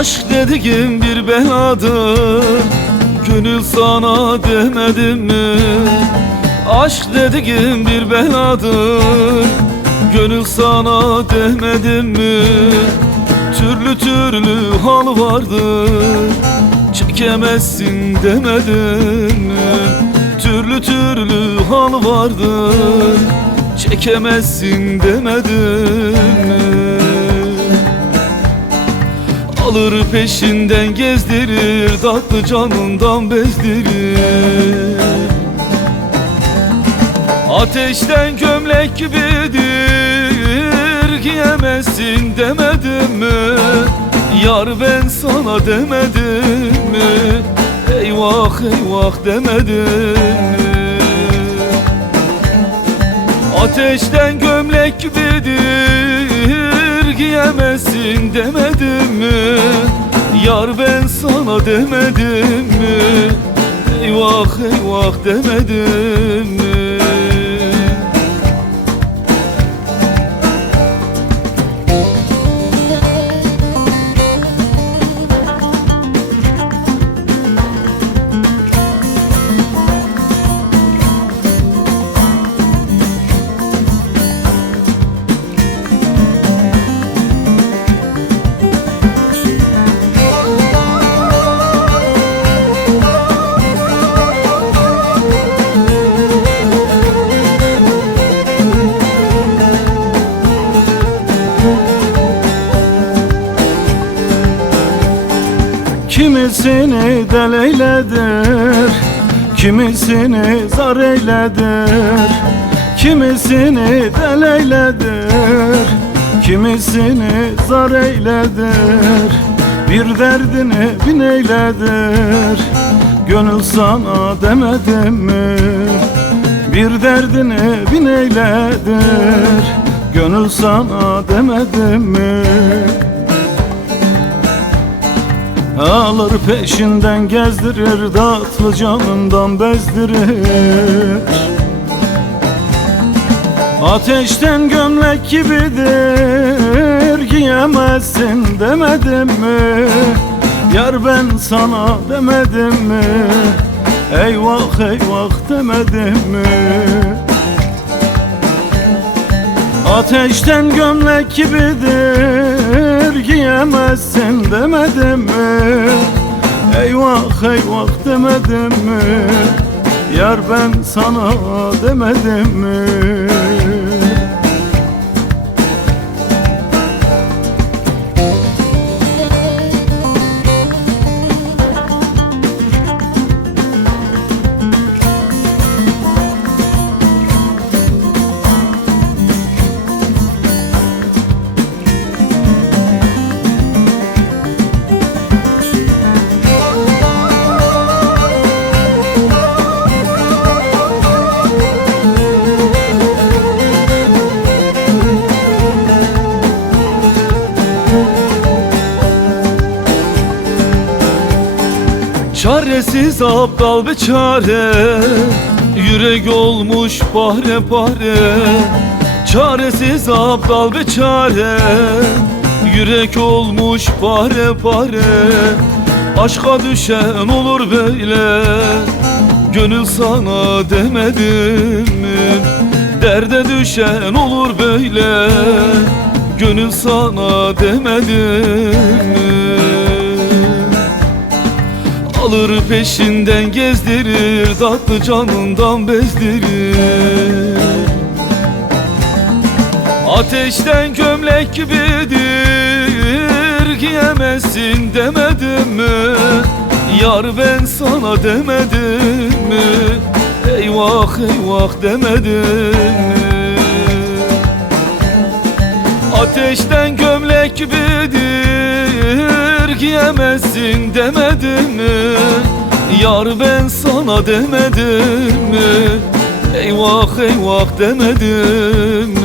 Aşk dediğim bir beladır, gönül sana demedim mi? Aşk dediğim bir beladır, gönül sana demedim mi? Türlü türlü hal vardır, çekemezsin demedim mi? Türlü türlü hal vardır, çekemezsin demedim mi? Alır peşinden gezdirir, tatlı canından bezdirir. Ateşten gömlek gibidir, giyemezsin demedim mi? Yar ben sana demedim mi? Eyvah eyvah demedim mi? Ateşten gömlek gibidir, giyemezsin demedim mi? Yar ben sana demedim mi? Eyvah eyvah demedim mi? Kimisini del eyledir, kimisini zar eyledir. Kimisini del eyledir, kimisini zar eyledir. Bir derdini bin eyledir, gönül sana demedim mi? Bir derdini bin eyledir, gönül sana demedim mi? Alır peşinden gezdirir, tatlı canından bezdirir. Ateşten gömlek gibidir, giyemezsin demedim mi? Yar ben sana demedim mi? Eyvah eyvah demedim mi? Ateşten gömlek gibidir, giyemezsin demedim mi? Eyvah eyvah demedim mi? Yar ben sana demedim mi? Çaresiz aptal beçare, yürek olmuş pare pare. Çaresiz aptal beçare, yürek olmuş pare pare. Aşka düşen olur böyle, gönül sana demedim mi? Derde düşen olur böyle, gönül sana demedim mi? Alır peşinden gezdirir, tatlı canından bezdirir. Ateşten gömlek gibidir, giyemezsin demedim mi? Yar ben sana demedim mi? Eyvah eyvah demedim mi? Ateşten gömlek gibidir, giyemezsin demedim mi? Yar ben sana demedim mi? Eyvah eyvah demedim mi?